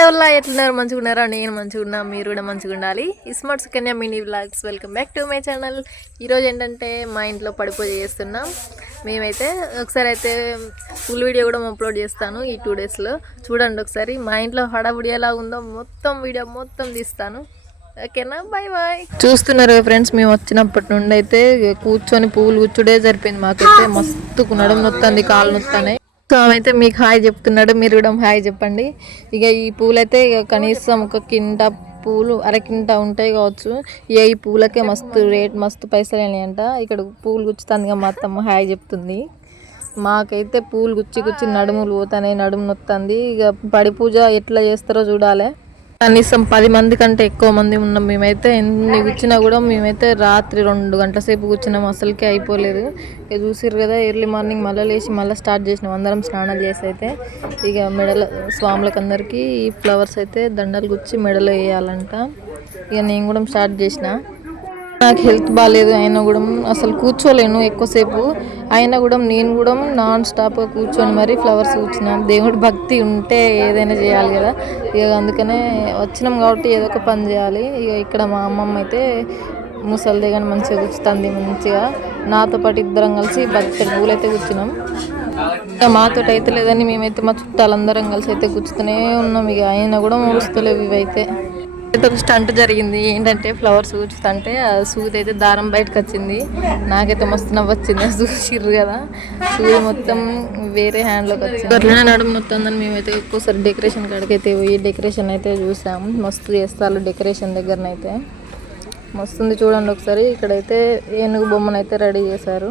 దేవుళ్ళ ఎట్లున్నారు? మంచిగున్నారా నేను మంచిగున్నా మీరు కూడా మంచిగా ఉండాలి. Smart Sukanya mini vlogs welcome back to my channel. ఈరోజు ఏంటంటే మా ఇంట్లో పడిపూజ చేస్తున్నాం. మేమైతే ఒకసారి అయితే ఫుల్ వీడియో కూడా అప్లోడ్ చేస్తాను ఈ టూ డేస్లో చూడండి ఒకసారి మా ఇంట్లో హడావుడి ఎలా ఉందో మొత్తం వీడియో మొత్తం తీస్తాను. ఓకేనా? బాయ్ బాయ్ చూస్తున్నారు ఫ్రెండ్స్ మేము వచ్చినప్పటి నుండి అయితే కూర్చొని పువ్వులు కూర్చుడే సరిపోయింది మాకైతే. మస్తు నడుము నొత్తుంది కాళ్ళు నొత్తాయి సో అయితే మీకు హాయ్ చెప్తున్నాడు మీరు కూడా హాయ్ చెప్పండి. ఇక ఈ పూలైతే ఇక కనీసం ఒక కింట పూలు అరకింట ఉంటాయి కావచ్చు. ఇక ఈ పూలకే మస్తు రేట్ మస్తు పైసలు అంట ఇక్కడ పూలు గుచ్చుతుంది మా అత్తమ్మ హాయ్ చెప్తుంది. మాకైతే పూలు గుచ్చి గుచ్చి నడుములు పోతాయి నడుము నొత్తుంది. ఇక పడి పూజ ఎట్లా చేస్తారో చూడాలి. కనీసం పది మంది కంటే ఎక్కువ మంది ఉన్నాం. మేమైతే ఎన్ని కూర్చున్నా కూడా మేమైతే రాత్రి రెండు గంటల సేపు కూర్చున్నాం. అసలుకే అయిపోలేదు. ఇక చూసిర్రు కదా ఎర్లీ మార్నింగ్ మళ్ళీ లేచి మళ్ళీ స్టార్ట్ చేసినాం. అందరం స్నానాలు చేసి అయితే ఇక మెడల స్వాములకు అందరికీ ఈ ఫ్లవర్స్ అయితే దండలు గుచ్చి మెడలో వేయాలంట. ఇక నేను కూడా స్టార్ట్ చేసిన. నాకు హెల్త్ బాగాలేదు అయినా కూడా అసలు కూర్చోలేను ఎక్కువసేపు. అయినా కూడా నేను కూడా నాన్ స్టాప్గా కూర్చొని మరి ఫ్లవర్స్ కూర్చున్నా. దేవుడు భక్తి ఉంటే ఏదైనా చేయాలి కదా. ఇక అందుకనే వచ్చినాం కాబట్టి ఏదో ఒక పని చేయాలి. ఇక ఇక్కడ మా అమ్మమ్మ అయితే ముసలిదే కానీ మంచిగా కూర్చుతుంది మంచిగా. నాతో పాటు ఇద్దరం కలిసి భక్తి పూలు అయితే కూర్చున్నాం. ఇక మాతో అయితే లేదని మేమైతే మా చుట్టాలందరం కలిసి అయితే కూర్చుతూనే ఉన్నాం. ఇక అయినా కూడా ముడుస్తలేవు ఇవైతే. అయితే ఒక స్టంట్ జరిగింది. ఏంటంటే ఫ్లవర్స్ చూస్తుంటే ఆ సూది అయితే దారం బయటకు వచ్చింది. నాకైతే మస్తు నవ్వు వచ్చింది. చూసిర్రు కదా. సూది మొత్తం వేరే హ్యాండ్లోకి వచ్చింది. అట్లనే నడుము నొత్తుందని మేమైతే ఎక్కువసారి డెకరేషన్ కాడికి అయితే పోయి డెకరేషన్ అయితే చూసాం. మస్తు చేస్తారు డెకరేషన్ దగ్గరనైతే. మస్తుంది చూడండి ఒకసారి. ఇక్కడైతే ఏనుగు బొమ్మనైతే రెడీ చేశారు.